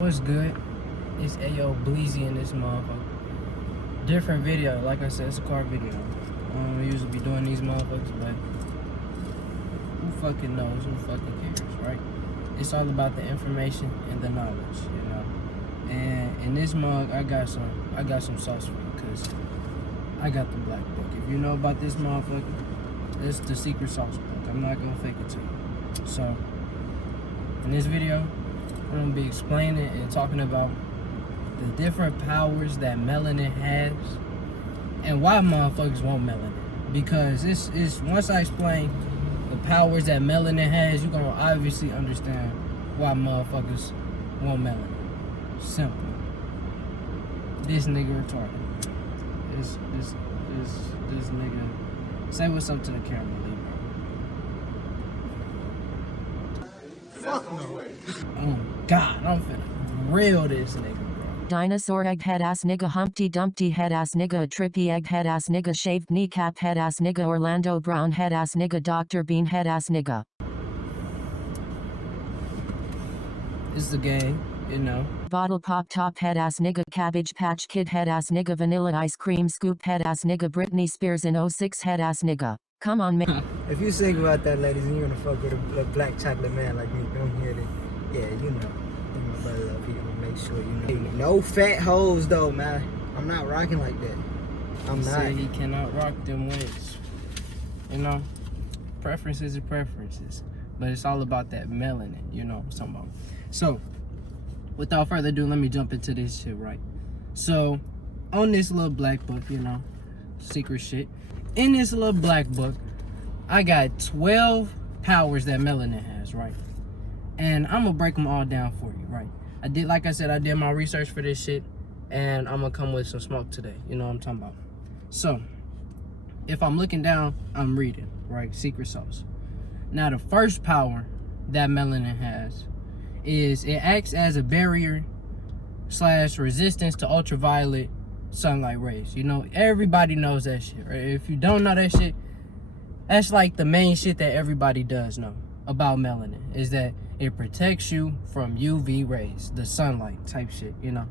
What's good? It's Ayo Bleezy in this motherfucker. Different video, like I said, it's a car video. I don't usually be doing these motherfuckers, but who fucking knows? Who fucking cares, right? It's all about the information and the knowledge, you know. And in this mug, I got some sauce for you, cause I got the black book. If you know about this motherfucker, it's the secret sauce book. I'm not gonna fake it to you. So in this video, I'm gonna be explaining and talking about the different powers that melanin has and why motherfuckers want melanin. Because it's once I explain the powers that melanin has, you're gonna obviously understand why motherfuckers want melanin. Simple. This nigga retarded. This nigga. Say what's up to the camera, Lee. Fuck no. Oh God, I'm finna reel this nigga, bro. Dinosaur egghead ass nigga, Humpty Dumpty head ass nigga, trippy egghead ass nigga, shaved kneecap head ass nigga, Orlando Brown head ass nigga, Dr. Bean head ass nigga. It's the game, you know. Bottle pop top head ass nigga, Cabbage Patch Kid head ass nigga, Vanilla Ice Cream Scoop head ass nigga, Britney Spears in 06 head ass nigga. Come on, man. If you sing about that, ladies, and you're gonna fuck with a black chocolate man like me, don't hear it. Yeah, you know. My brother love, he gonna make sure you know. No fat hoes though, man. I'm not rocking like that. I'm not. Say he cannot rock them wigs. You know, preferences are preferences, but it's all about that melanin. You know what I'm talking about. So, without further ado, let me jump into this shit, right? So, on this little black book, you know, secret shit. In this little black book, I got 12 powers that melanin has, right? And I'm gonna break them all down for you, right? Like I said, I did my research for this shit, and I'm gonna come with some smoke today. You know what I'm talking about? So, if I'm looking down, I'm reading, right? Secret sauce. Now, the first power that melanin has is it acts as a barrier / resistance to ultraviolet sunlight rays. You know, everybody knows that shit, right? If you don't know that shit, that's like the main shit that everybody does know about melanin, is that it protects you from UV rays, the sunlight type shit, you know.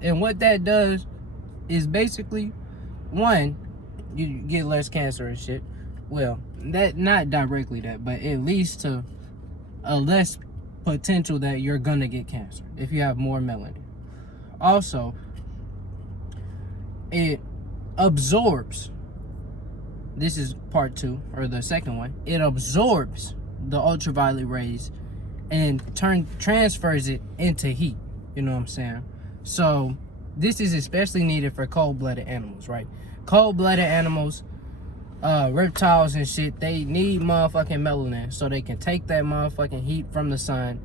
And what that does is basically, one, you get less cancer and shit. Well, that not directly that, but it leads to a less potential that you're gonna get cancer if you have more melanin. Also, it absorbs, this is part 2, or the second one, it absorbs the ultraviolet rays and transfers it into heat. You know what I'm saying? So this is especially needed for cold-blooded animals, right? Cold-blooded animals, reptiles and shit, they need motherfucking melanin so they can take that motherfucking heat from the sun,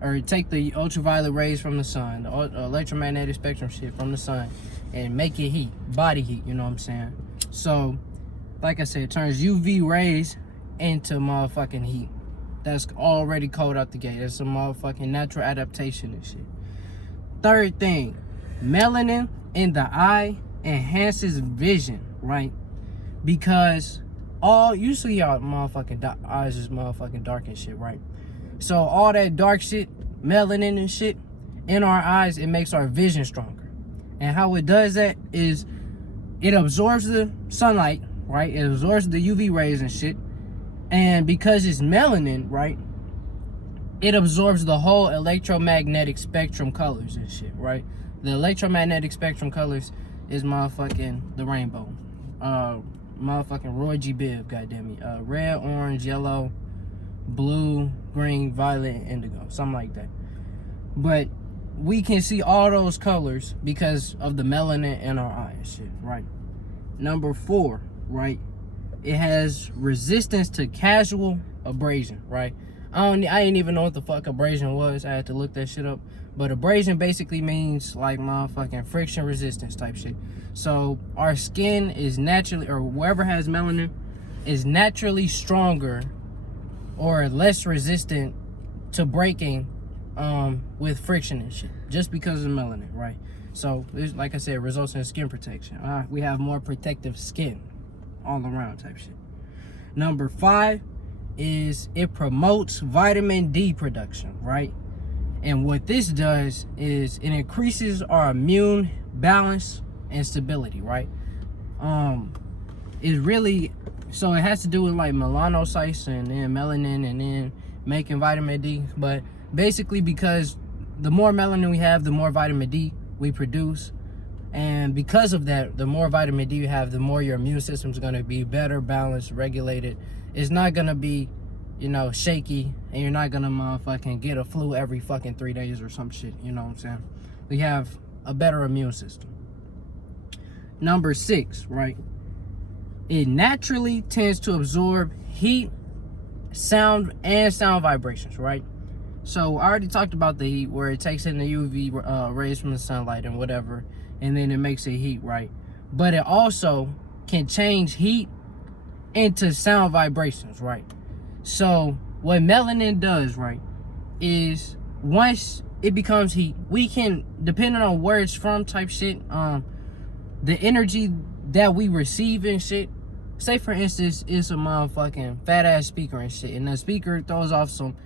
or take the ultraviolet rays from the sun, the electromagnetic spectrum shit from the sun, and make it heat, body heat, you know what I'm saying? So, like I said, it turns UV rays into motherfucking heat. That's already cold out the gate. That's a motherfucking natural adaptation and shit. Third thing, melanin in the eye enhances vision, right? Because you see y'all motherfucking eyes is motherfucking dark and shit, right? So all that dark shit, melanin and shit, in our eyes, it makes our vision stronger. And how it does that is it absorbs the sunlight, right? It absorbs the UV rays and shit. And because it's melanin, right, it absorbs the whole electromagnetic spectrum colors and shit, right? The electromagnetic spectrum colors is motherfucking the rainbow. Motherfucking Roy G. Biv, goddamn it. Red, orange, yellow, blue, green, violet, and indigo, something like that. But we can see all those colors because of the melanin in our eye and shit, right? Number 4, right? It has resistance to casual abrasion, right? I didn't even know what the fuck abrasion was. I had to look that shit up. But abrasion basically means like motherfucking friction resistance type shit. So our skin is naturally, or whoever has melanin, is naturally stronger or less resistant to breaking with friction and shit, just because of melanin, right? So like I said, it results in skin protection. We have more protective skin all around type shit. Number 5 is it promotes vitamin D production, right? And what this does is it increases our immune balance and stability, right? It really, so it has to do with like melanocytes and then melanin and then making vitamin D. But basically, because the more melanin we have, the more vitamin D we produce. And because of that, the more vitamin D you have, the more your immune system is going to be better balanced, regulated. It's not going to be, you know, shaky, and you're not going to motherfucking get a flu every fucking 3 days or some shit. You know what I'm saying? We have a better immune system. Number 6, right? It naturally tends to absorb heat, sound, and sound vibrations, right? So I already talked about the heat, where it takes in the UV rays from the sunlight and whatever, and then it makes it heat, right? But it also can change heat into sound vibrations, right? So what melanin does, right, is once it becomes heat, we can, depending on where it's from type shit, the energy that we receive and shit, say for instance, it's a motherfucking fat ass speaker and shit, and the speaker throws off some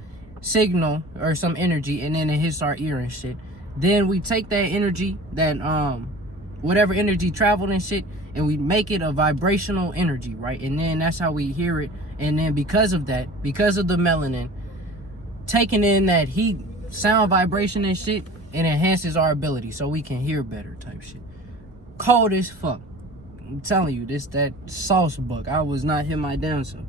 signal or some energy, and then it hits our ear and shit. Then we take that energy, that whatever energy traveled and shit, and we make it a vibrational energy, right? And then that's how we hear it. And then because of that, because of the melanin taking in that heat, sound, vibration and shit, it enhances our ability so we can hear better type shit. Cold as fuck. I'm telling you, this that sauce book. I was not hit my damn self.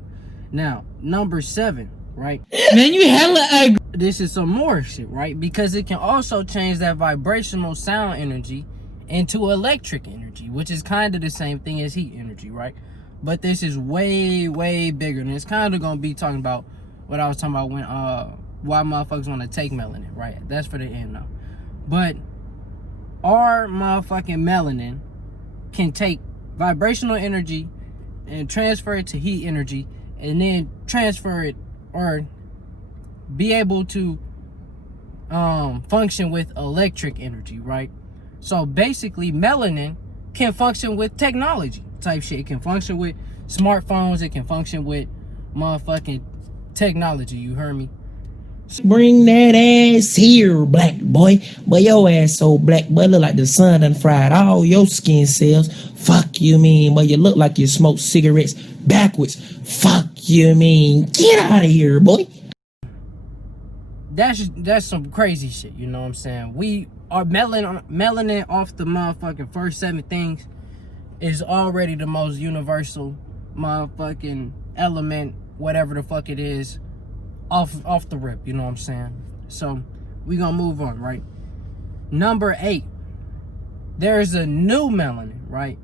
Now, number 7, right? Man, you hella ugly. This is some more shit, right? Because it can also change that vibrational sound energy into electric energy, which is kind of the same thing as heat energy, right? But this is way, way bigger. And it's kind of going to be talking about what I was talking about when, why motherfuckers want to take melanin, right? That's for the end now. But our motherfucking melanin can take vibrational energy and transfer it to heat energy, and then transfer it or be able to function with electric energy, right? So basically, melanin can function with technology type shit. It can function with smartphones. It can function with motherfucking technology. You heard me? Bring that ass here, black boy. But your ass so black, but look like the sun done fried all your skin cells. Fuck you mean, but you look like you smoke cigarettes backwards. Fuck you mean. Get out of here, boy. That's some crazy shit, you know what I'm saying? We are melanin off the motherfucking first 7 things is already the most universal motherfucking element, whatever the fuck it is, off the rip, you know what I'm saying? So we gonna move on, right? Number 8, there's a new melanin, right?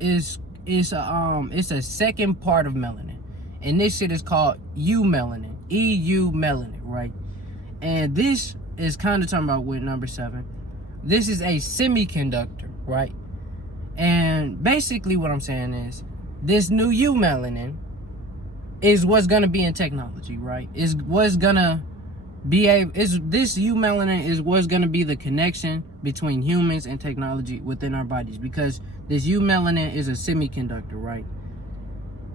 It's a second part of melanin, and this shit is called eumelanin, EU melanin, right? And this is kind of talking about with number 7. This is a semiconductor, right? And basically what I'm saying is this new eumelanin is what's gonna be in technology, right? Is what's gonna be this eumelanin is what's gonna be the connection between humans and technology within our bodies, because this eumelanin is a semiconductor, right?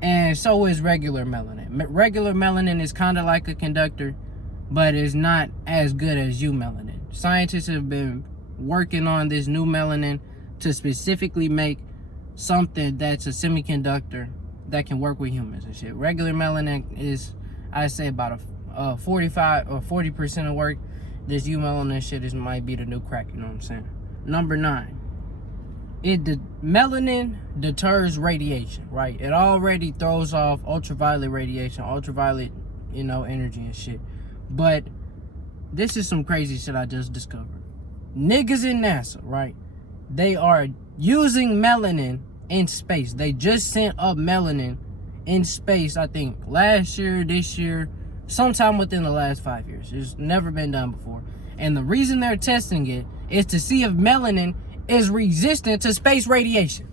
And so is regular melanin. Regular melanin is kind of like a conductor, but it's not as good as eumelanin. Scientists have been working on this new melanin to specifically make something that's a semiconductor that can work with humans and shit. Regular melanin is, I say, about a 45 or 40% of work. This eumelanin shit might be the new crack, you know what I'm saying? Number 9, melanin deters radiation, right? It already throws off ultraviolet radiation, ultraviolet, you know, energy and shit. But this is some crazy shit I just discovered. Niggas in NASA, right? They are using melanin in space. They just sent up melanin in space, I think, last year, this year, sometime within the last 5 years. It's never been done before. And the reason they're testing it is to see if melanin is resistant to space radiation.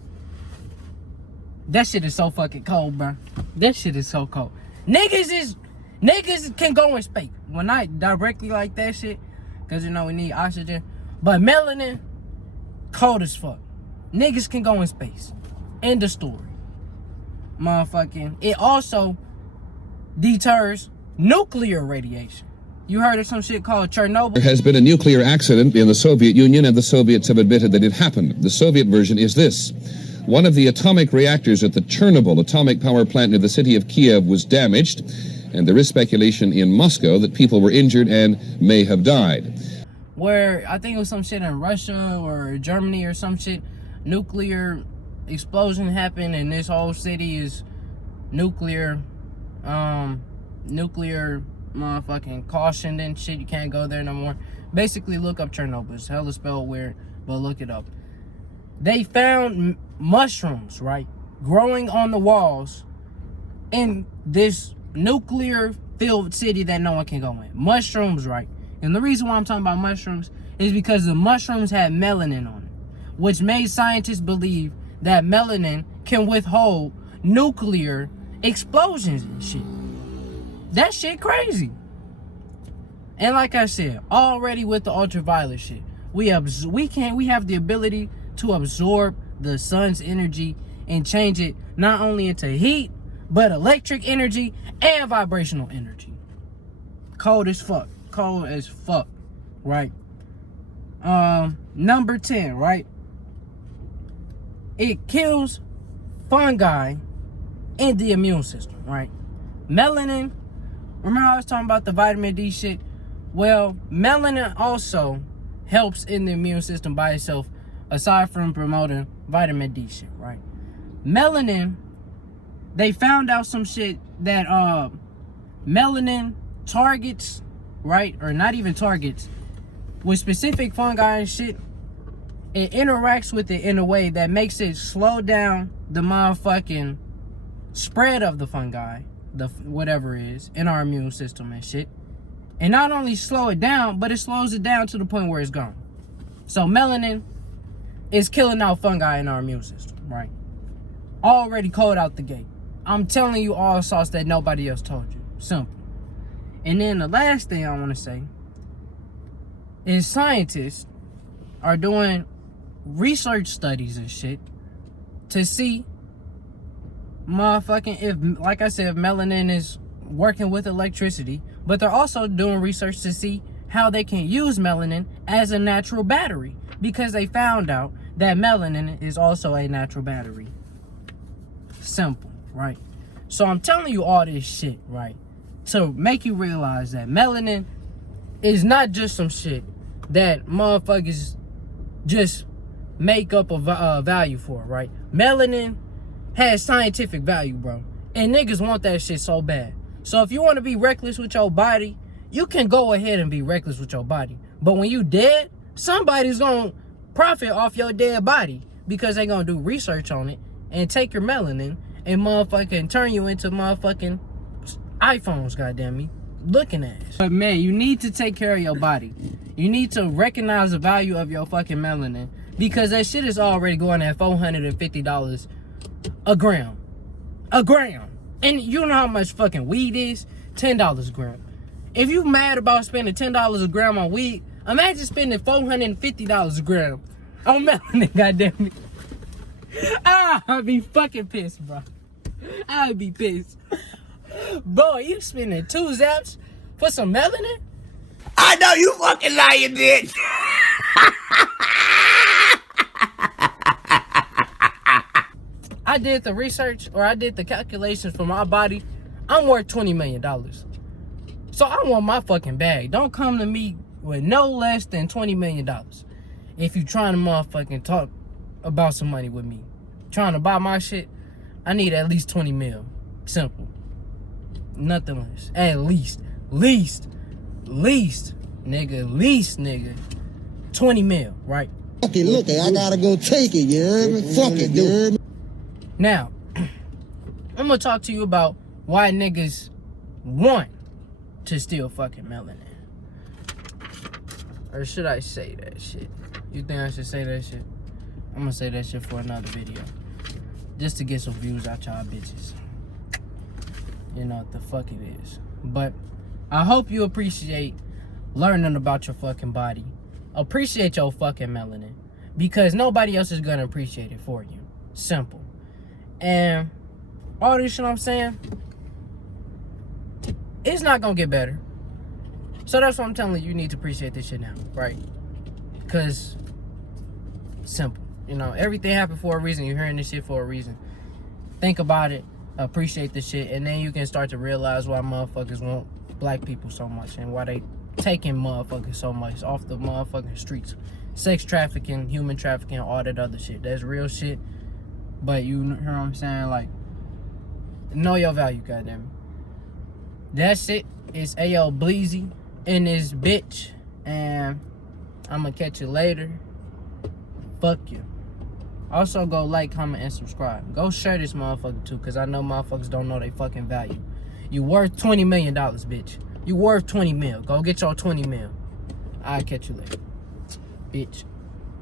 That shit is so fucking cold, bro. That shit is so cold. Niggas can go in space. Well, not directly like that shit, because, you know, we need oxygen. But melanin, cold as fuck. Niggas can go in space. End of story. Motherfucking. It also deters nuclear radiation. You heard of some shit called Chernobyl? There has been a nuclear accident in the Soviet Union, and the Soviets have admitted that it happened. The Soviet version is this. One of the atomic reactors at the Chernobyl atomic power plant near the city of Kiev was damaged, and there is speculation in Moscow that people were injured and may have died. Where I think it was some shit in Russia or Germany or some shit, nuclear explosion happened, and this whole city is nuclear motherfucking cautioned and shit. You can't go there no more. Basically, look up Chernobyl. It's hella spelled weird, but look it up. They found mushrooms, right, growing on the walls in this nuclear filled city that no one can go in. Mushrooms, right? And the reason why I'm talking about mushrooms is because the mushrooms had melanin on it, which made scientists believe that melanin can withhold nuclear explosions and shit. That shit crazy. And like I said, already with the ultraviolet shit, we have the ability to absorb the sun's energy and change it not only into heat, but electric energy and vibrational energy. Cold as fuck, right? Number 10, right? It kills fungi in the immune system, right? Melanin, remember I was talking about the vitamin D shit? Well, melanin also helps in the immune system by itself, aside from promoting vitamin D shit, right? Melanin, they found out some shit that melanin targets, right? Or not even targets, with specific fungi and shit. It interacts with it in a way that makes it slow down the motherfucking spread of the fungi, the whatever it is, in our immune system and shit. And not only slow it down, but it slows it down to the point where it's gone. So melanin is killing out fungi in our immune system, right? Already cold out the gate. I'm telling you all sauce that nobody else told you. Simple. And then the last thing I want to say is scientists are doing research studies and shit to see motherfucking if, like I said, if melanin is working with electricity, but they're also doing research to see how they can use melanin as a natural battery, because they found out that melanin is also a natural battery. Simple, right? So I'm telling you all this shit, right, to make you realize that melanin is not just some shit that motherfuckers just make up a value for, right? Melanin has scientific value, bro, and niggas want that shit so bad. So if you want to be reckless with your body, you can go ahead and be reckless with your body. But when you dead, somebody's gonna profit off your dead body, because they gonna do research on it and take your melanin and motherfucking turn you into motherfucking iPhones, goddamn me, looking at it. But man, you need to take care of your body. You need to recognize the value of your fucking melanin, because that shit is already going at $450 a gram. A gram. And you know how much fucking weed is? $10 a gram. If you mad about spending $10 a gram on weed, imagine spending $450 a gram on melanin, goddamn it. I'd be fucking pissed, bro. I'd be pissed. Boy, you spending 2 zaps for some melanin? I know you fucking lying, bitch. I did the research, or I did the calculations for my body. I'm worth $20 million. So I want my fucking bag. Don't come to me with no less than $20 million. If you trying to motherfucking talk about some money with me, trying to buy my shit, I need at least 20 mil. Simple. Nothing less. At least, nigga, 20 mil, right? Okay, look, I gotta go take it, you heard me? Fuck it, dude. Now, I'm gonna talk to you about why niggas want to steal fucking melanin. Or should I say that shit? You think I should say that shit? I'm gonna say that shit for another video. Just to get some views out y'all bitches. You know what the fuck it is. But I hope you appreciate learning about your fucking body. Appreciate your fucking melanin, because nobody else is gonna appreciate it for you. Simple. And all this shit I'm saying, it's not gonna get better. So that's what I'm telling you. You need to appreciate this shit now, right? Because, simple. You know, everything happened for a reason. You're hearing this shit for a reason. Think about it. Appreciate the shit. And then you can start to realize why motherfuckers want black people so much. And why they taking motherfuckers so much off the motherfucking streets. Sex trafficking, human trafficking, all that other shit. That's real shit. But you hear what I'm saying? Like, know your value, goddamn. That's it. It's Ayo Bleezy in this bitch. And I'm gonna catch you later. Fuck you. Also, go like, comment, and subscribe. Go share this motherfucker too, because I know motherfuckers don't know they fucking value. You worth $20 million, bitch. You worth 20 mil. Go get your 20 mil. I'll catch you later, bitch.